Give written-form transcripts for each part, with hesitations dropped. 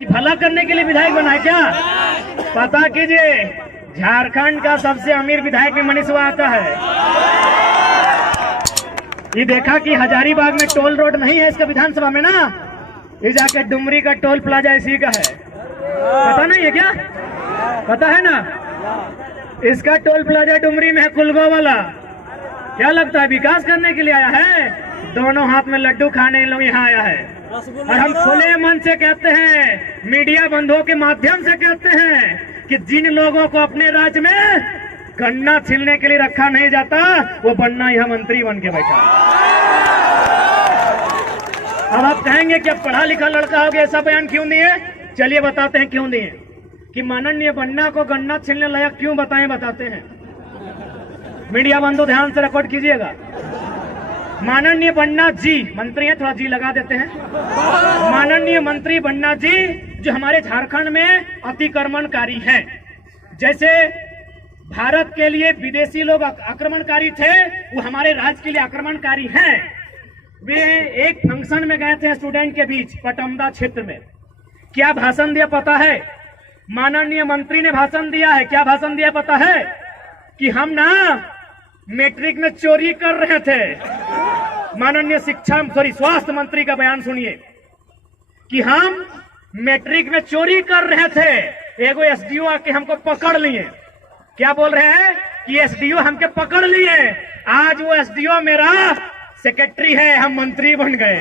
भला करने के लिए विधायक बनाए क्या? पता कीजिए, झारखंड का सबसे अमीर विधायक में मनीष आता है। ये देखा कि हजारीबाग में टोल रोड नहीं है इसका विधानसभा में ना, ये जाके डुमरी का टोल प्लाजा इसी का है। पता नहीं है क्या? पता है ना, इसका टोल प्लाजा डुमरी में है, कुलगो वाला। क्या लगता है विकास करने के लिए आया है? दोनों हाथ में लड्डू खाने इन लोग यहाँ आया है। और हम खुले मन से कहते हैं, मीडिया बंधुओं के माध्यम से कहते हैं कि जिन लोगों को अपने राज्य में गन्ना छीलने के लिए रखा नहीं जाता, वो बनना यहाँ मंत्री बन के बैठा। अब आप कहेंगे कि अब पढ़ा लिखा लड़का हो गया, ऐसा बयान क्यों दिए? चलिए बताते हैं क्यों दिए। कि माननीय बन्ना को गन्ना छीलने लायक क्यों बताएं, बताते हैं। मीडिया बंधु ध्यान से रिकॉर्ड कीजिएगा। माननीय बन्ना जी, मंत्री हैं, थोड़ा जी लगा देते हैं। माननीय मंत्री बन्ना जी जो हमारे झारखंड में अतिक्रमणकारी हैं, जैसे भारत के लिए विदेशी लोग आक्रमणकारी थे, वो हमारे राज्य के लिए आक्रमणकारी हैं। वे एक फंक्शन में गए थे स्टूडेंट के बीच, पटमदा क्षेत्र में। क्या भाषण दिया पता है? माननीय मंत्री ने भाषण दिया है। क्या भाषण दिया पता है? कि हम ना मैट्रिक में चोरी कर रहे थे। माननीय स्वास्थ्य मंत्री का बयान सुनिए कि हम मैट्रिक में चोरी कर रहे थे, एगो एसडीओ आके हमको पकड़ लिए। क्या बोल रहे हैं? कि एसडीओ हमके पकड़ लिए। आज वो एसडीओ मेरा सेक्रेटरी है, हम मंत्री बन गए।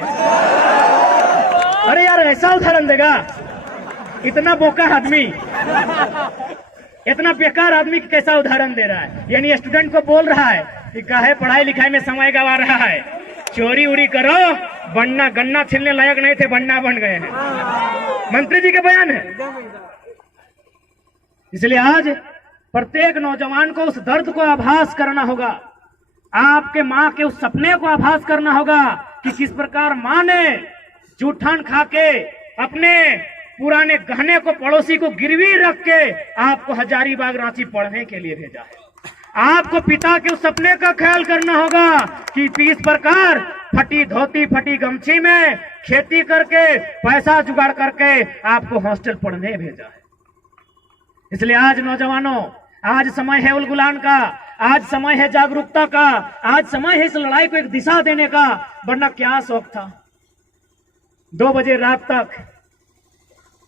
अरे यार, ऐसा उदाहरण देगा? इतना बोका आदमी, इतना बेकार आदमी कैसा उदाहरण दे रहा है? यानी स्टूडेंट को बोल रहा है कि काहे पढ़ाई लिखाई में समय गवा रहा है, चोरी उरी करो, बनना गन्ना छीलने लायक नहीं थे, बनना बन गए हैं। मंत्री जी के बयान है। इसलिए आज प्रत्येक नौजवान को उस दर्द को आभास करना होगा, आपके माँ के उस सपने को आभास करना होगा कि किस प्रकार माँ ने जूठन खा के अपने पुराने गहने को पड़ोसी को गिरवी रख के आपको हजारीबाग रांची पढ़ने के लिए भेजा है। आपको पिता के उस सपने का ख्याल करना होगा कि इस प्रकार फटी धोती फटी गमछी में खेती करके पैसा जुगाड़ करके आपको हॉस्टल पढ़ने भेजा है। इसलिए आज नौजवानों, आज समय है उलगुलान का, आज समय है जागरूकता का, आज समय है इस लड़ाई को एक दिशा देने का। वरना क्या शौक था 2 बजे रात तक,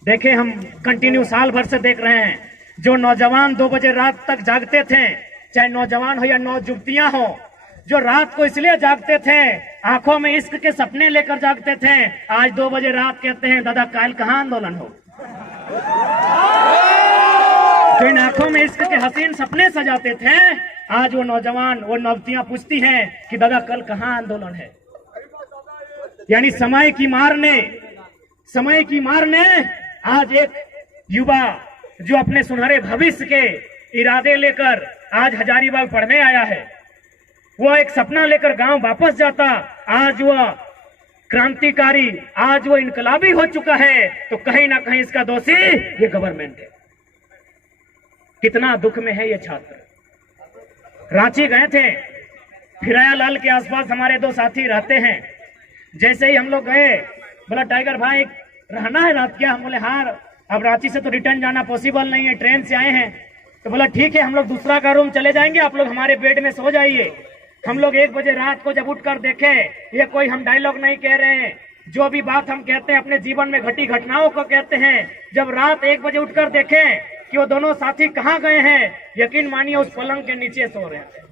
देखे हम कंटिन्यू साल भर से देख रहे हैं, जो नौजवान 2 बजे रात तक जागते थे, चाहे नौजवान हो या नौजुवतियां हो, जो रात को इसलिए जागते थे, आंखों में इश्क के सपने लेकर जागते थे, आज 2 बजे रात कहते हैं दादा कल कहां आंदोलन हो। जो इन आंखों में इश्क के हसीन सपने सजाते थे, आज वो नौजवान, वो नौजतियां पूछती हैं कि दादा कल कहां आंदोलन है। यानी समय की मार ने आज एक युवा जो अपने सुनहरे भविष्य के इरादे लेकर आज हजारीबाग पढ़ने आया है, वो एक सपना लेकर गांव वापस जाता, आज वह क्रांतिकारी, आज वो इनकलाबी हो चुका है, तो कहीं ना कहीं इसका दोषी ये गवर्नमेंट है। कितना दुख में है ये छात्र। रांची गए थे, फिराया लाल के आसपास हमारे 2 साथी रहते हैं। जैसे ही हम लोग गए, बोला टाइगर भाई रहना है रात क्या? हम बोले हाँ, अब रांची से तो रिटर्न जाना पॉसिबल नहीं है, ट्रेन से आए हैं। तो बोला ठीक है, हम लोग दूसरा का रूम चले जाएंगे, आप लोग हमारे बेड में सो जाइए। हम लोग 1 बजे रात को जब उठकर देखे, ये कोई हम डायलॉग नहीं कह रहे हैं, जो भी बात हम कहते हैं अपने जीवन में घटी घटनाओं को कहते हैं। जब रात 1 बजे उठकर देखे कि वो दोनों साथी कहाँ गए हैं, यकीन मानिए उस पलंग के नीचे सो रहे थे।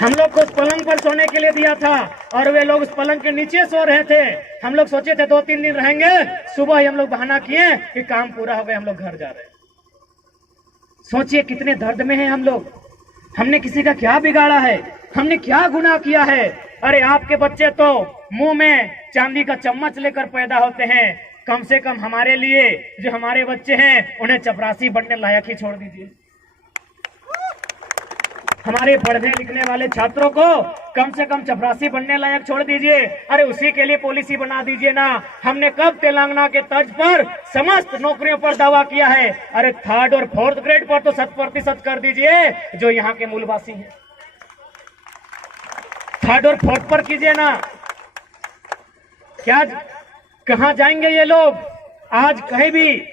हम लोग को उस पलंग पर सोने के लिए दिया था और वे लोग उस पलंग के नीचे सो रहे थे। हम लोग सोचे थे 2-3 दिन रहेंगे, सुबह ही हम लोग बहाना किए कि काम पूरा हो गया, हम लोग घर जा रहे हैं। सोचिए कितने दर्द में हैं हम लोग। हमने किसी का क्या बिगाड़ा है? हमने क्या गुनाह किया है? अरे आपके बच्चे तो मुंह में चांदी का चम्मच लेकर पैदा होते हैं, कम से कम हमारे लिए जो हमारे बच्चे हैं उन्हें चपरासी बनने लायक ही छोड़ दीजिए। हमारे पढ़ने लिखने वाले छात्रों को कम से कम चपरासी बनने लायक छोड़ दीजिए। अरे उसी के लिए पॉलिसी बना दीजिए ना। हमने कब तेलंगाना के तर्ज पर समस्त नौकरियों पर दावा किया है? अरे 3rd और 4th ग्रेड पर तो 100% कर दीजिए जो यहाँ के मूलवासी हैं। 3rd और 4th पर कीजिए ना। क्या कहां जाएंगे ये लोग? आज कहीं भी